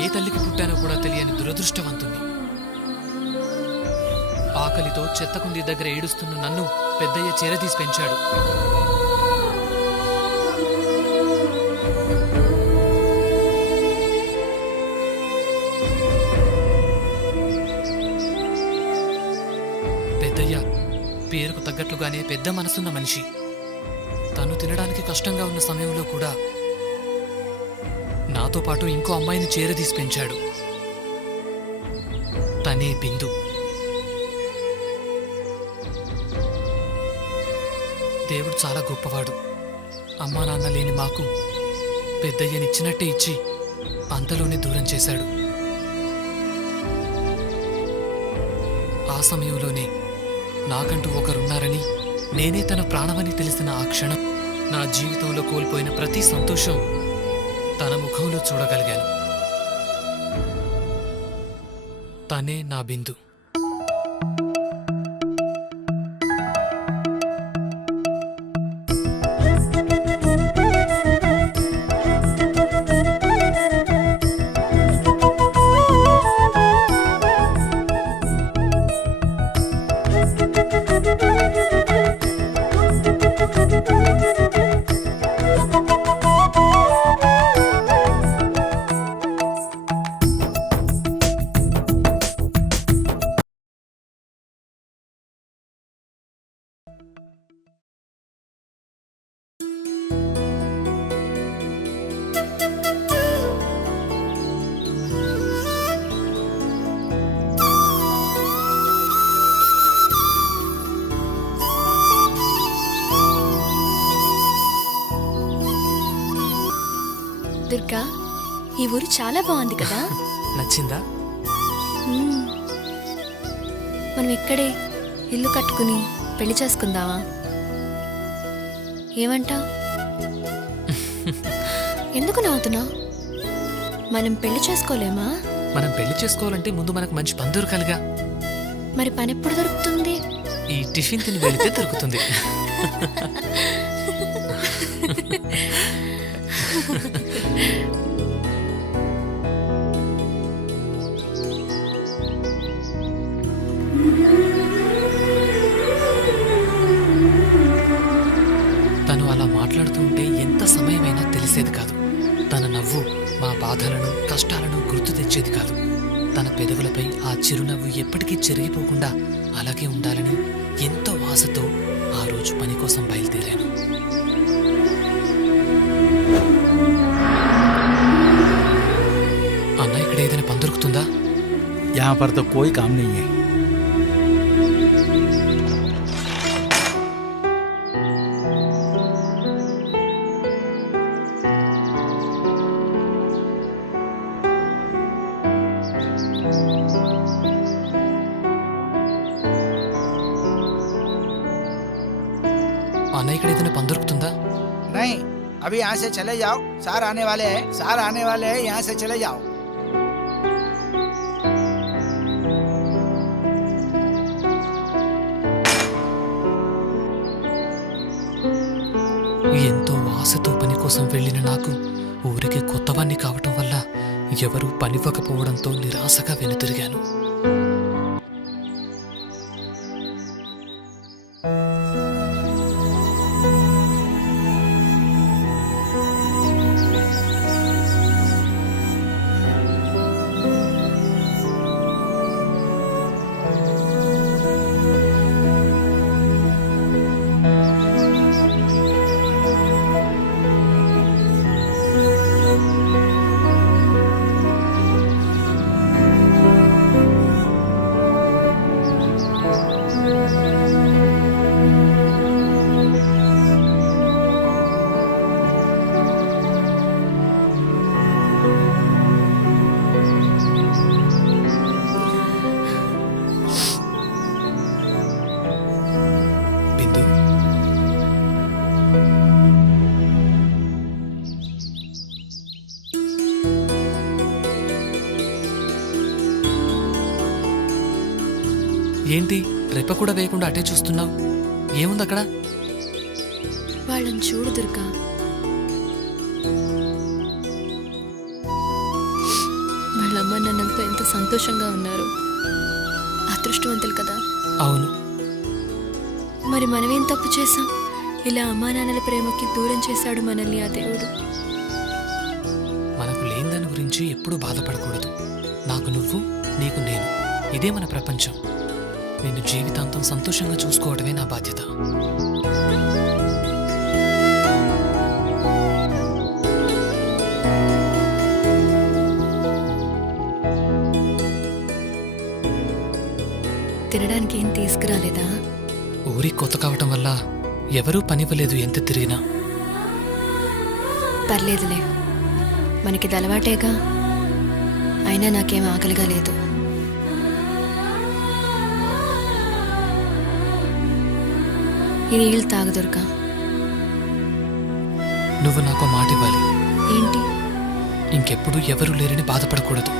ఏ తల్లికి పుట్టానో కూడా తెలియని దురదృష్టవంతుణ్ణి. ఆకలితో చెత్తకుండి దగ్గర ఏడుస్తున్న నన్ను పెద్దయ్య చేరదీసి పెంచాడు. పెద్దయ్య పేరుకు తగ్గట్లుగానే పెద్ద మనసున్న మనిషి. తను తినడానికి కష్టంగా ఉన్న సమయంలో కూడా నాతో పాటు ఇంకో అమ్మాయిని చేరదీసి పెంచాడు. తనే బిందు. దేవుడు చాలా గొప్పవాడు. అమ్మా నాన్న లేని మాకు పెద్దయ్యనిచ్చినట్టే ఇచ్చి అంతలోనే దూరం చేశాడు. ఆ సమయంలోనే నాకంటూ ఒకరున్నారని, నేనే తన ప్రాణమని తెలిసిన ఆ క్షణం నా జీవితంలో కోల్పోయిన ప్రతి సంతోషం తన ముఖంలో చూడగలిగాను. తనే నా బిందు. దుర్గా, ఈ ఊరు చాలా బాగుంది కదా? నచ్చిందా? మనం ఇక్కడే ఇల్లు కట్టుకుని పెళ్లి చేసుకుందామా? ఏమంటావ్? ఎందుకు నవ్వుతున్నావు? మనం పెళ్లి చేసుకోలేమా? మనం పెళ్లి చేసుకోవాలంటే ముందు మనకు మంచి పని దొరకాలిగా. మరి పని ఎప్పుడు దొరుకుతుంది? ఈ టిఫిన్ తిని వెళితే దొరుకుతుంది. తను అలా మాట్లాడుతుంటే ఎంత సమయమైనా తెలిసేది కాదు. తన నవ్వు మా బాధలను, కష్టాలను గుర్తు తెచ్చేది కాదు. తన పెదవులపై ఆ చిరునవ్వు ఎప్పటికీ చెరిగిపోకుండా అలాగే ఉండాలని ఎంతో ఆశతో ఆ రోజు పని కోసం బయలుదేరాను. అన్న, ఇక్కడ ఏదైనా పని దొరుకుతుందా? यहाँ पर तो कोई काम नहीं है। అన్న, ఇక్కడ ఏదైనా పని దొరుకుతుందా? नहीं, अभी यहाँ से चले जाओ, सार आने वाले हैं, सार आने वाले हैं, यहाँ से चले जाओ। ఎంతో ఆశతో పని కోసం వెళ్ళిన నాకు ఊరికి కొత్తవాణ్ణి కావటం వల్ల ఎవరూ పనివ్వకపోవడంతో నిరాశగా వెనుతిరిగాను. ఏంటి రెప్ప కూడా వేయకుండా అటే చూస్తున్నావు? ఏముంది అక్కడ? వాళ్ళని చూడు దుర్గా. సంతోషంగా ఉన్నారు. అదృష్టవంతులు కదా. అవును, మరి మనమేం తప్పు చేశాం? ఇలా అమ్మా నాన్నల ప్రేమకి దూరం చేశాడు మనల్ని ఆ దేవుడు. మనకు లేని దాని గురించి ఎప్పుడూ బాధపడకూడదు. నాకు నువ్వు, నీకు నేను, ఇదే మన ప్రపంచం. నిన్ను జీవితాంతం సంతోషంగా చూసుకోవడమే నా బాధ్యత. తినడానికి ఏం తీసుకురాలేదా? ఊరికి కొత్త కావటం వల్ల ఎవరూ పనివ్వలేదు ఎంత తిరిగినా. పర్లేదులే, మనకి అలవాటేగా. అయినా నాకేం ఆకలిగా లేదు. ఈ నీళ్ళు తాగు దుర్గా. నువ్వు నాకు మాట ఇవ్వాలి. ఏంటి? ఇంకెప్పుడు ఎవరూ లేరని బాధపడకూడదు.